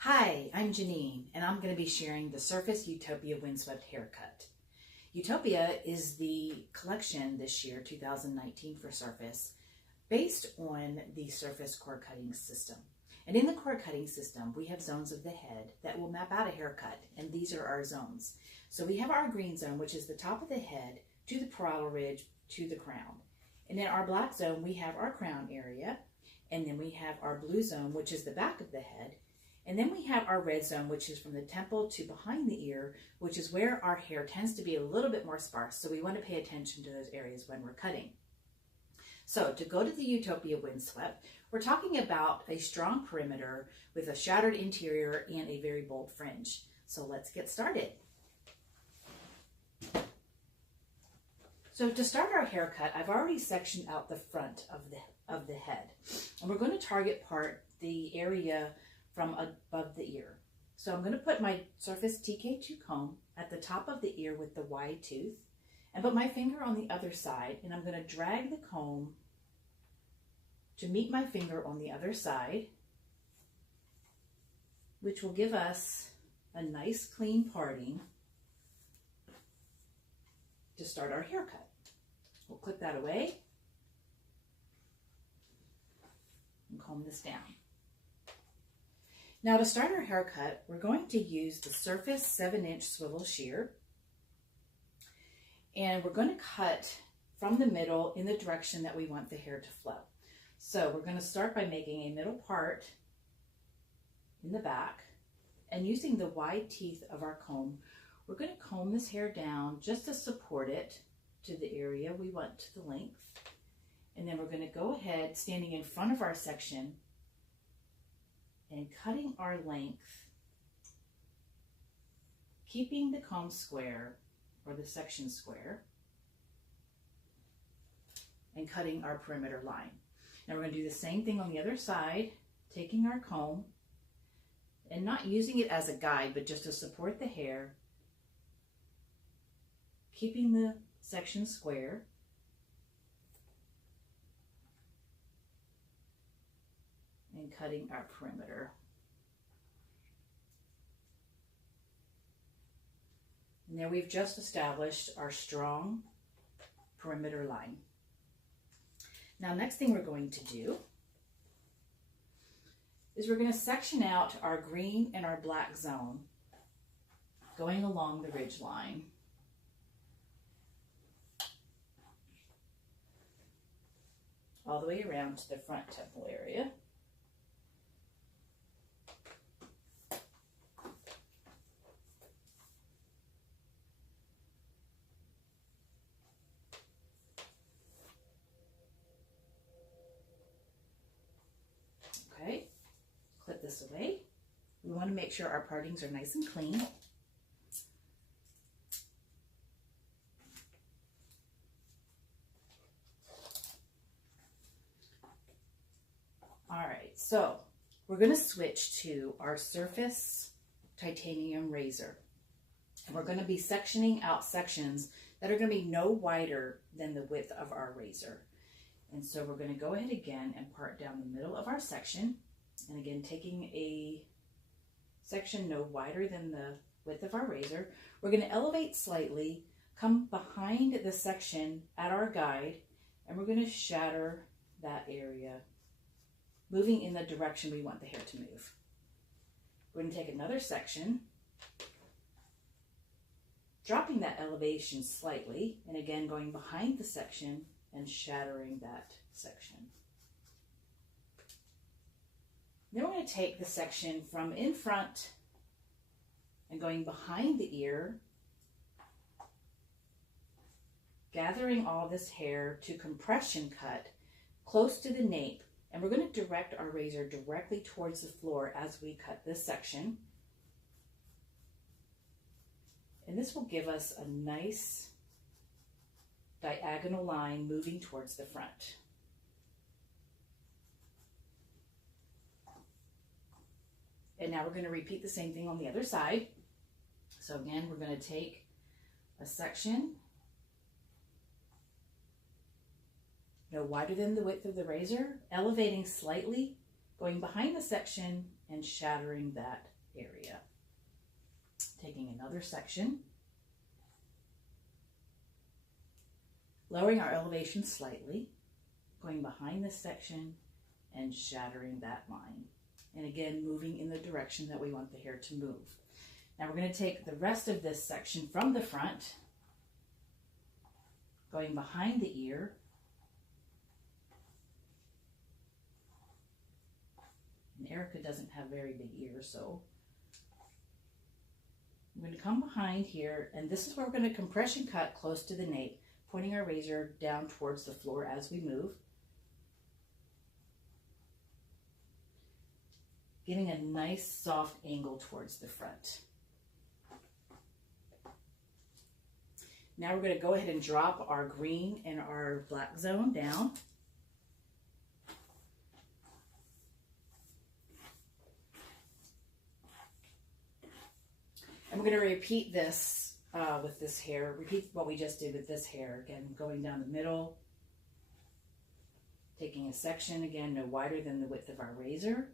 Hi, I'm Janine, and I'm going to be sharing the Surface Utopia Windswept haircut. Utopia is the collection this year, 2019, for Surface, based on the Surface cord cutting system. And in the cord cutting system, we have zones of the head that will map out a haircut, and these are our zones. So we have our green zone, which is the top of the head to the parietal ridge to the crown. And in our black zone, we have our crown area, and then we have our blue zone, which is the back of the head. And then we have our red zone, which is from the temple to behind the ear, which is where our hair tends to be a little bit more sparse. So we want to pay attention to those areas when we're cutting. So to go to the Utopia Windswept, we're talking about a strong perimeter with a shattered interior and a very bold fringe. So let's get started. So to start our haircut, I've already sectioned out the front of the head. And we're going to target the area from above the ear. So I'm going to put my Surface TK2 comb at the top of the ear with the wide tooth and put my finger on the other side, and I'm going to drag the comb to meet my finger on the other side, which will give us a nice clean parting to start our haircut. We'll clip that away and comb this down. Now to start our haircut, we're going to use the Surface 7-inch swivel shear, and we're going to cut from the middle in the direction that we want the hair to flow. So we're going to start by making a middle part in the back, and using the wide teeth of our comb, we're going to comb this hair down just to support it to the area we want to the length. And then we're going to go ahead, standing in front of our section, and cutting our length, keeping the comb square or the section square, and cutting our perimeter line. Now we're going to do the same thing on the other side, taking our comb and not using it as a guide, but just to support the hair, keeping the section square, and cutting our perimeter. And there we've just established our strong perimeter line. Now next thing we're going to do is we're going to section out our green and our black zone going along the ridge line. All the way around to the front temple area. Okay, clip this away. We want to make sure our partings are nice and clean. All right, so we're going to switch to our Surface titanium razor. And we're going to be sectioning out sections that are going to be no wider than the width of our razor. And so we're going to go ahead again and part down the middle of our section. And again, taking a section no wider than the width of our razor, we're going to elevate slightly, come behind the section at our guide, and we're going to shatter that area, moving in the direction we want the hair to move. We're going to take another section, dropping that elevation slightly, and again going behind the section and shattering that section. Then we're going to take the section from in front and going behind the ear, gathering all this hair to compression cut close to the nape, and we're going to direct our razor directly towards the floor as we cut this section. And this will give us a nice diagonal line moving towards the front. And now we're going to repeat the same thing on the other side. So again, we're going to take a section no wider than the width of the razor, elevating slightly, going behind the section and shattering that area. Taking another section, lowering our elevation slightly, going behind this section and shattering that line. And again, moving in the direction that we want the hair to move. Now we're going to take the rest of this section from the front, going behind the ear, and Erica doesn't have very big ears, so I'm going to come behind here, and this is where we're going to compression cut close to the nape, pointing our razor down towards the floor as we move. Giving a nice soft angle towards the front. Now we're going to go ahead and drop our green and our black zone down. And we're going to repeat this with this hair. Repeat what we just did with this hair. Again, going down the middle. Taking a section, again, no wider than the width of our razor.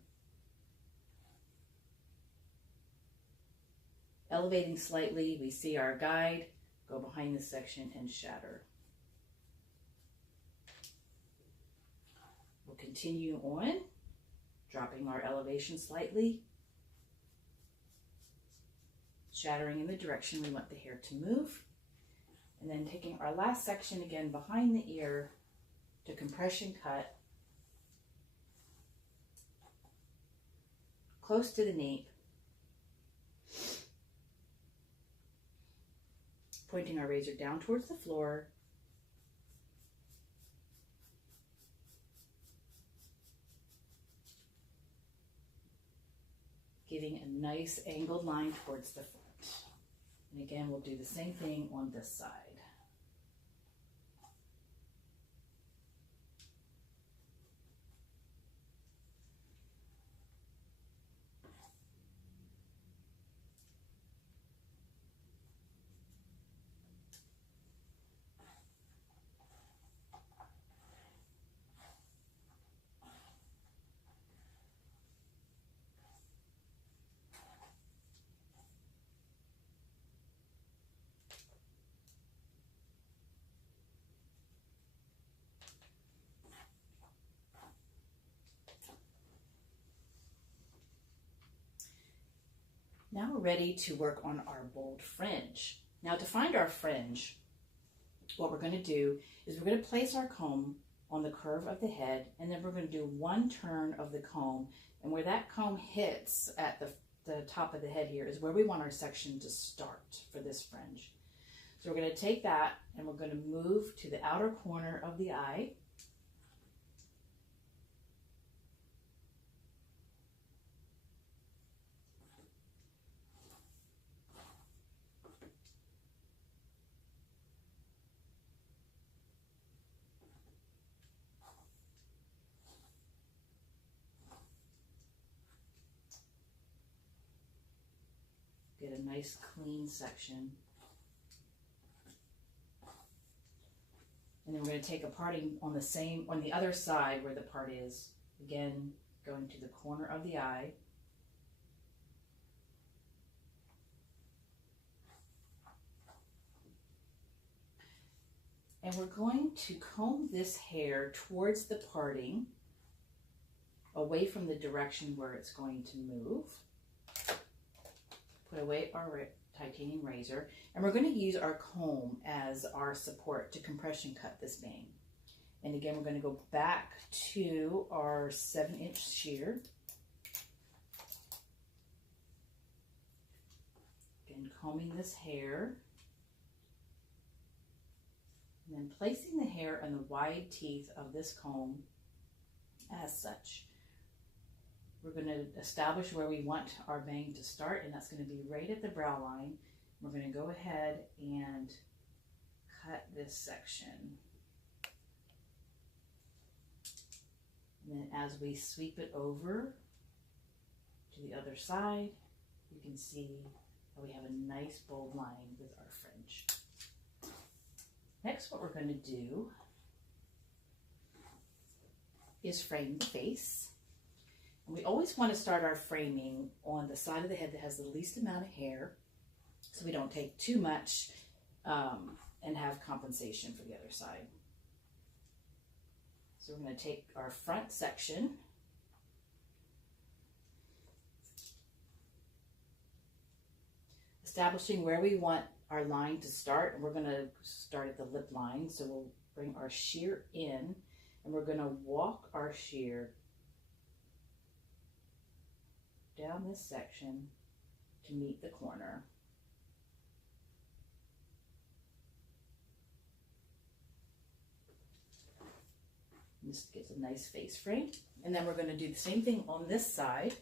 Elevating slightly, we see our guide. Go behind this section and shatter. We'll continue on, dropping our elevation slightly, shattering in the direction we want the hair to move, and then taking our last section again behind the ear to compression cut close to the nape, pointing our razor down towards the floor, giving a nice angled line towards the front. And again, we'll do the same thing on this side. Now we're ready to work on our bold fringe. Now to find our fringe, what we're going to do is we're going to place our comb on the curve of the head, and then we're going to do one turn of the comb, and where that comb hits at the top of the head here is where we want our section to start for this fringe. So we're going to take that and we're going to move to the outer corner of the eye. Get a nice clean section. And then we're going to take a parting on the other side where the part is, again, going to the corner of the eye. And we're going to comb this hair towards the parting, away from the direction where it's going to move. Put away our titanium razor, and we're going to use our comb as our support to compression cut this bang. And again, we're going to go back to our 7-inch shear. Again, combing this hair, and then placing the hair on the wide teeth of this comb as such. We're going to establish where we want our bang to start, and that's going to be right at the brow line. We're going to go ahead and cut this section. And then as we sweep it over to the other side, you can see that we have a nice bold line with our fringe. Next, what we're going to do is frame the face. And we always want to start our framing on the side of the head that has the least amount of hair, so we don't take too much and have compensation for the other side. So we're going to take our front section, establishing where we want our line to start, and we're going to start at the lip line. So we'll bring our shear in, and we're going to walk our shear down this section to meet the corner. This gives a nice face frame. And then we're going to do the same thing on this side.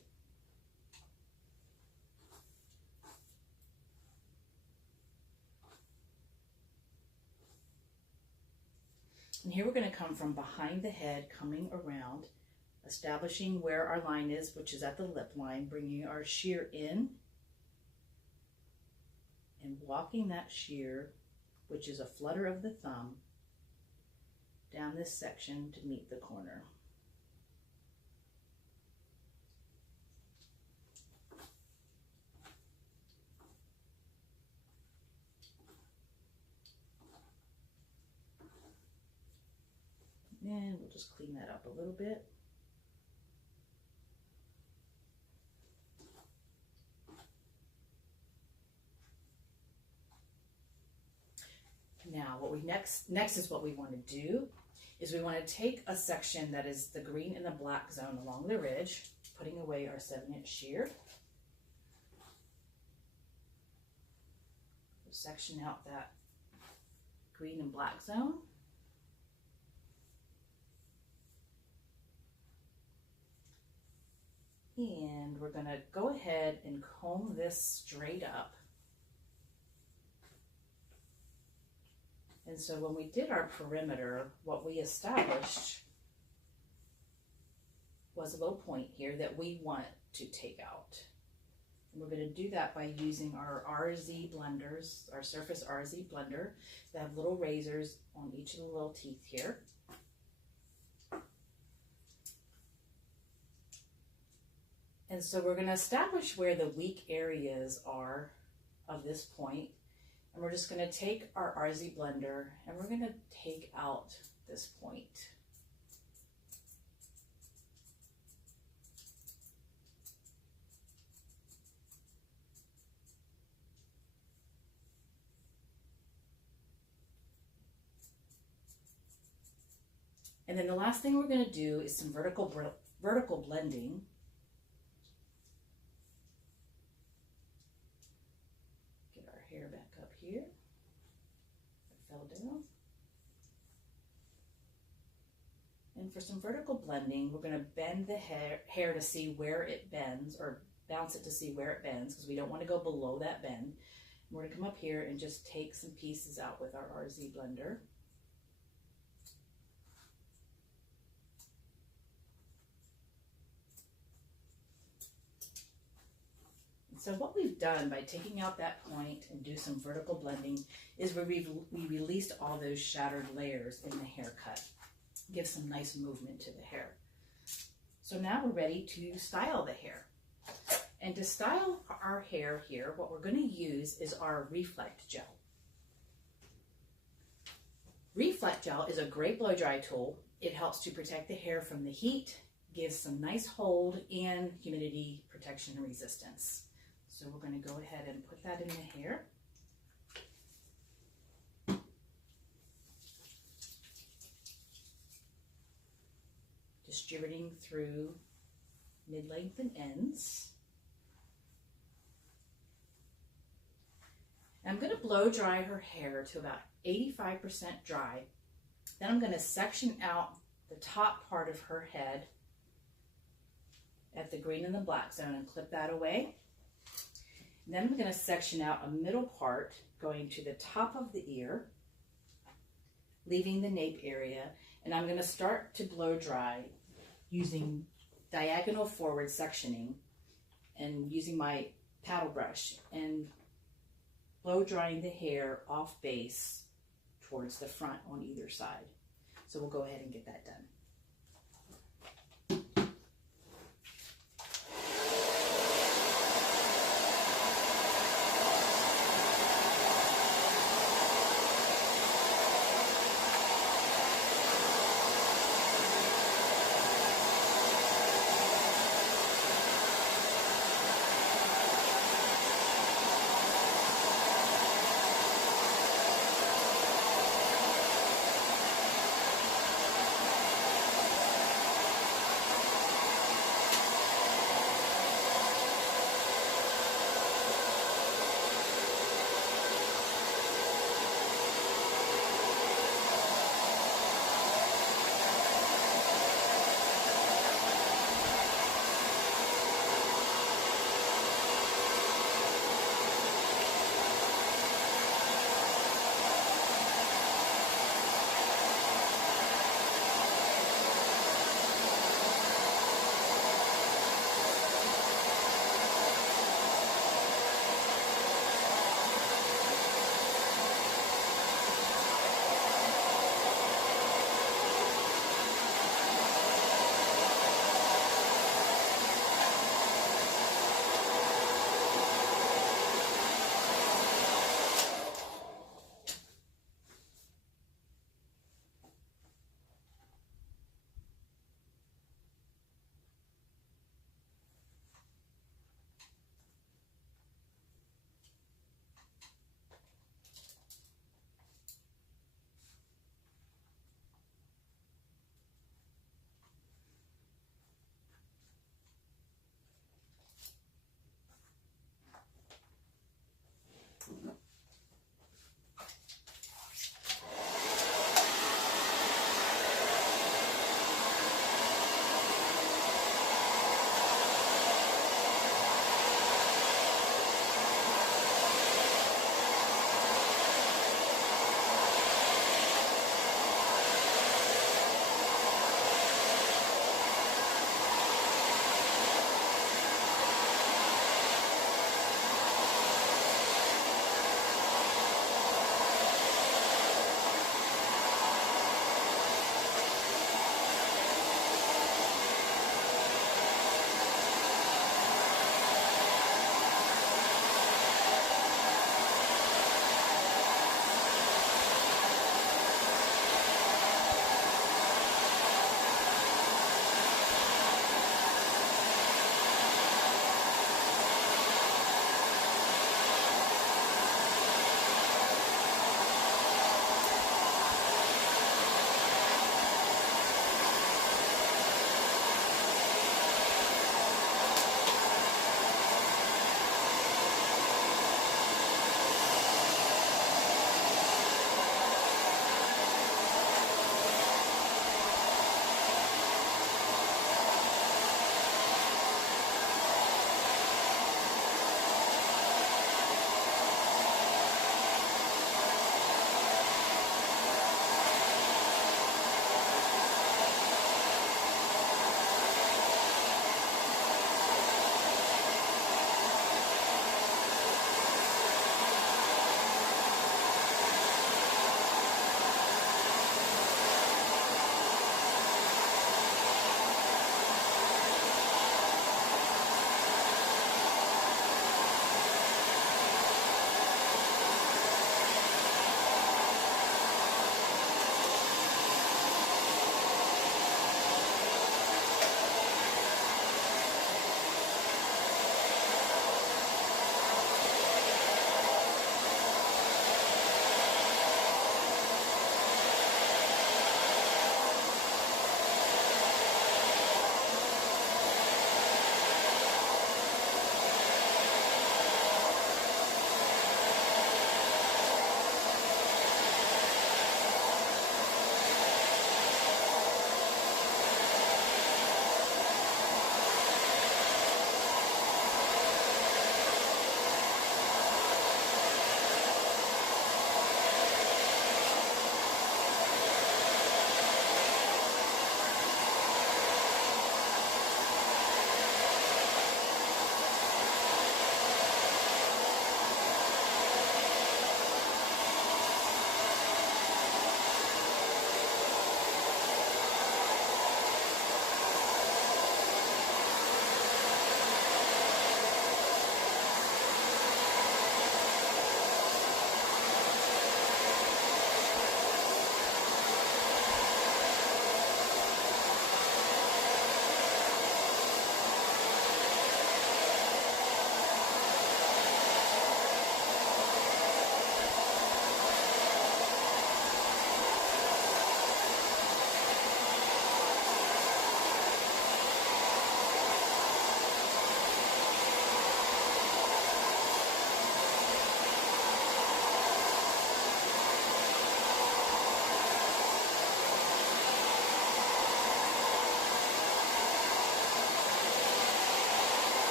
And here we're going to come from behind the head, coming around, establishing where our line is, which is at the lip line, bringing our shear in and walking that shear, which is a flutter of the thumb, down this section to meet the corner. And we'll just clean that up a little bit. Now, what we next is what we want to do is we want to take a section that is the green and the black zone along the ridge, putting away our 7-inch shear. We'll section out that green and black zone. And we're going to go ahead and comb this straight up. And so when we did our perimeter, what we established was a little point here that we want to take out. And we're going to do that by using our RZ blenders, our Surface RZ blender. They have little razors on each of the little teeth here. And so we're going to establish where the weak areas are of this point. And we're just going to take our RZ blender and we're going to take out this point. And then the last thing we're going to do is some vertical blending. Hair back up here. It fell down. And for some vertical blending, we're going to bend the hair to see where it bends, or bounce it to see where it bends, because we don't want to go below that bend. And we're going to come up here and just take some pieces out with our RZ blender. So what we've done by taking out that point and do some vertical blending is we released all those shattered layers in the haircut. Give some nice movement to the hair. So now we're ready to style the hair. And to style our hair here, what we're going to use is our Reflect Gel. Reflect Gel is a great blow dry tool. It helps to protect the hair from the heat, gives some nice hold, and humidity protection and resistance. So we're going to go ahead and put that in the hair. Distributing through mid-length and ends. I'm going to blow dry her hair to about 85% dry. Then I'm going to section out the top part of her head at the green and the black zone and clip that away. And then I'm going to section out a middle part going to the top of the ear, leaving the nape area. And I'm going to start to blow dry using diagonal forward sectioning and using my paddle brush and blow drying the hair off base towards the front on either side. So we'll go ahead and get that done.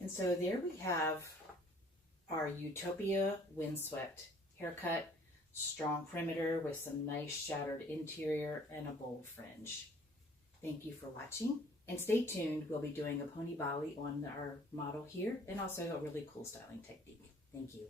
And so there we have our Utopia Windswept haircut, strong perimeter with some nice shattered interior and a bold fringe. Thank you for watching, and stay tuned. We'll be doing a pony bali on our model here and also a really cool styling technique. Thank you.